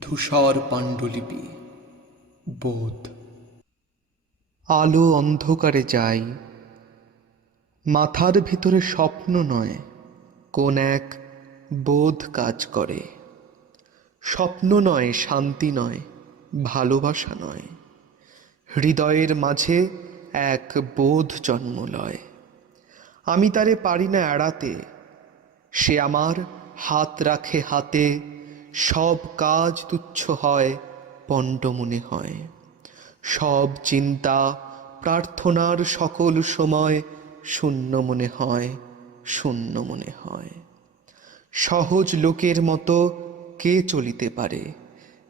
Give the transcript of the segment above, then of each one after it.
ধূসর পাণ্ডুলিপি বোধ। আলো অন্ধকারে যাই, মাথার ভিতরে স্বপ্ন নয়, কোন এক বোধ কাজ করে। স্বপ্ন নয়, শান্তি নয়, ভালোবাসা নয়, হৃদয়ের মাঝে এক বোধ জন্ম লয়। আমি তারে পারি না এড়াতে, সে আমার হাত রাখে হাতে। সব কাজ তুচ্ছ হয়, পণ্ড মনে হয়। সব চিন্তা প্রার্থনার সকল সময় শূন্য মনে হয়, শূন্য মনে হয়। সহজ লোকের মতো কে চলিতে পারে,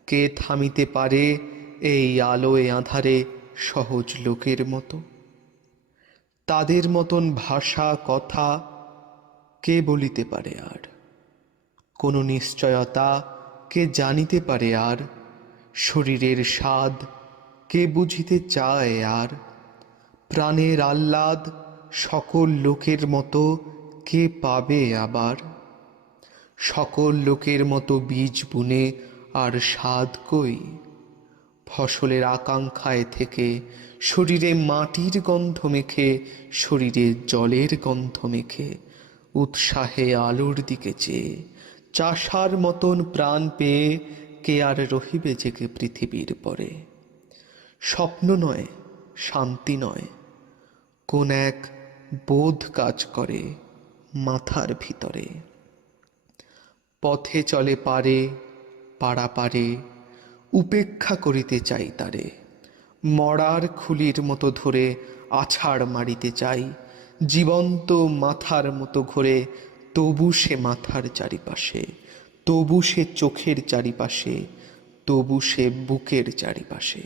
কে থামিতে পারে এই আলোয় আঁধারে সহজ লোকের মতো? তাদের মতন ভাষা কথা কে বলিতে পারে আর? কোনো নিশ্চয়তা কে জানিতে পারে আর? শরীরের স্বাদ কে বুঝিতে চায় আর? প্রাণের আহ্লাদ সকল লোকের মতো কে পাবে আবার? সকল লোকের মতো বীজ বুনে আর স্বাদ কই? ফসলের আকাঙ্ক্ষায় থেকে শরীরে মাটির গন্ধ মেখে, শরীরে জলের গন্ধ মেখে, উৎসাহে আলোর দিকে চেয়ে চাষার মতন প্রাণ পেয়ে কে আর রহিবে জেগে পৃথিবীর পরে? স্বপ্ন নয়, শান্তি নয়, কোন এক বোধ কাজ করে মাথার ভিতরে। পথে চলে পারে পাড়াপারে, উপেক্ষা করিতে চাই তারে। মরার খুলির মতো ধরে আছাড় মারিতে চাই, জীবন্ত মাথার মতো ঘোরে। তবু সে মাথার চারিপাশে, তবু সে চোখের চারিপাশে, তবু সে বুকের চারিপাশে।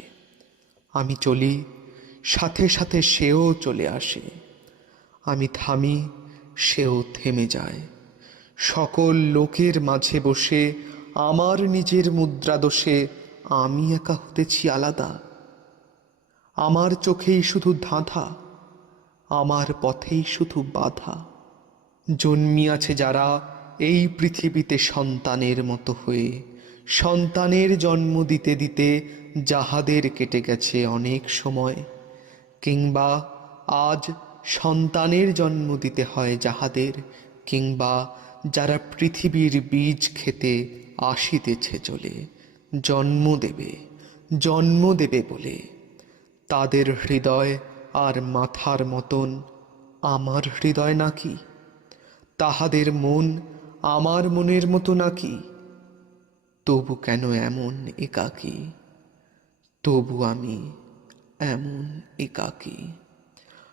আমি চলি, সাথে সাথে সেও চলে আসে। আমি থামি, সেও থেমে যায়। সকল লোকের মাঝে বসে আমার নিজের মুদ্রা দোষে আমি একা হতেছি আলাদা। আমার চোখেই শুধু ধাঁধা, আমার পথেই শুধু বাধা। জন্মিয়াছে যারা এই পৃথিবীতে সন্তানের মতো হয়ে, সন্তানের জন্ম দিতে দিতে যাহাদের কেটে গেছে অনেক সময়, কিংবা আজ সন্তানের জন্ম দিতে হয় যাহাদের, কিংবা যারা পৃথিবীর বীজ খেতে আসিতেছে চলে, জন্ম দেবে বলে। তাদের হৃদয় আর মাথার মতন আমার হৃদয় নাকি? তাহাদের মন আমার মনের মতো নাকি? তবু কেন এমন একাকী? তবু আমি এমন একাকী।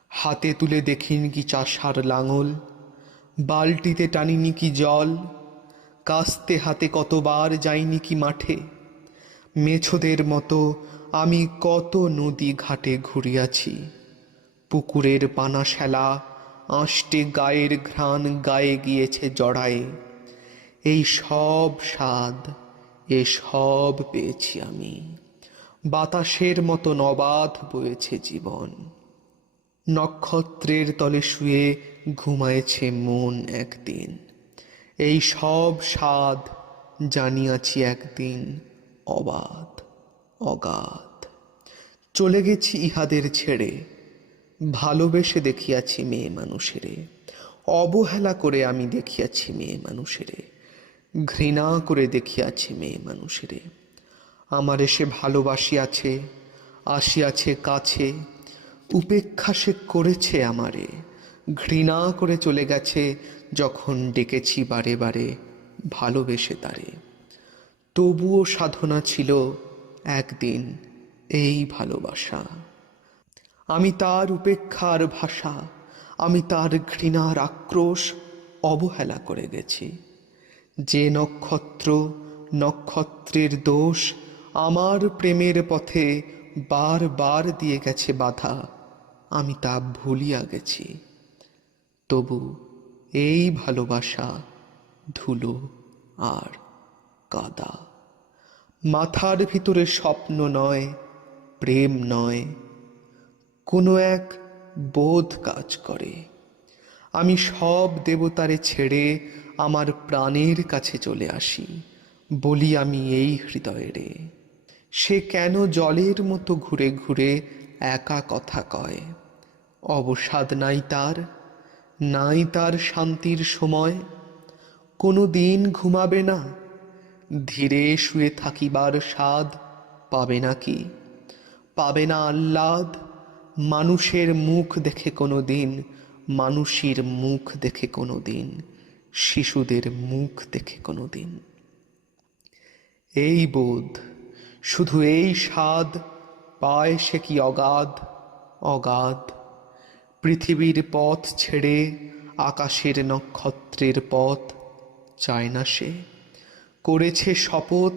হাতে তুলে দেখিনি কি চাষার লাঙল, বালতিতে টানিনি কি জল, কাস্তে হাতে কতবার যাইনি কি মাঠে? মেছোদের মতো আমি কত নদী ঘাটে ঘুরিয়াছি, পুকুরের পানা শ্যালা আষ্টে গায়ের ঘ্রাণ গায়ে গিয়েছে জড়ায়ে। এই সব স্বাদ, এ সব পেয়েছি আমি। বাতাসের মতো অবাধ বয়েছে জীবন। নক্ষত্রের তলে শুয়ে ঘুমায়েছে মন একদিন। এই সব স্বাদ জানিয়াছি একদিন অবাধ, অগাধ। চলে গেছি ইহাদের ছেড়ে, ভালোবেসে দেখিয়াছি মেয়ে মানুষেরে। অবহেলা করে আমি দেখিয়াছি মেয়ে মানুষেরে, ঘৃণা করে দেখিয়াছি মেয়ে মানুষেরে। আমার এসে ভালোবাসিয়াছে, আসিয়াছে কাছে, উপেক্ষা সে করেছে আমারে। ঘৃণা করে চলে গেছে যখন ডেকেছি বারে বারে ভালোবেসে তারে। তবুও সাধনা ছিল একদিন এই ভালোবাসা। আমি তার উপেক্ষার ভাষা, আমি তার ঘৃণার আক্রোশ অবহেলা করে গেছি। যে নক্ষত্র, নক্ষত্রের দোষ আমার প্রেমের পথে বার বার দিয়ে গেছে বাধা, আমি তা ভুলিয়া গেছি। তবু এই ভালোবাসা ধুলো আর কাদা। মাথার ভিতরে স্বপ্ন নয়, প্রেম নয়, কোনো এক বোধ কাজ করে। আমি সব দেবতারে ছেড়ে আমার প্রাণের কাছে চলে আসি, বলি আমি এই হৃদয়েরে, সে কেন জলের মতো ঘুরে ঘুরে একা কথা কয়? অবসাদ নাই তার, নাই তার শান্তির সময়, কোনো দিন ঘুমাবে না, ধীরে শুয়ে থাকিবার স্বাদ পাবে নাকি? পাবে না আহ্লাদ, মানুষের মুখ দেখে কোনো দিন, মানুষের মুখ দেখে কোনো দিন, শিশুদের মুখ দেখে কোনো দিন। এই বোধ, শুধু এই স্বাদ পায় সে কি অগাধ, অগাধ। পৃথিবীর পথ ছেড়ে আকাশের নক্ষত্রের পথ চায় না সে, করেছে শপথ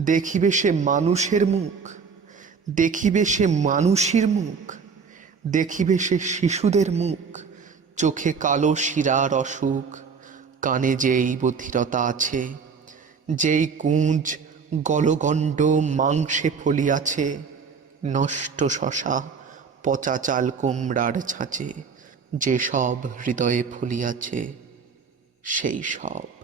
দেখিবে সে মানুষের মুখ, দেখিবে সে মানুষের মুখ, দেখিবে সে শিশুদের মুখ। চোখে কালো শিরার অসুখ, কানে যেই বধিরতা আছে, যেই কুঁজ গলগণ্ড মাংসে ফলিয়াছে, নষ্ট শশা পচা চাল কুমড়ার ছাঁচে যে সব হৃদয়ে ফলিয়াছে, সেই সব।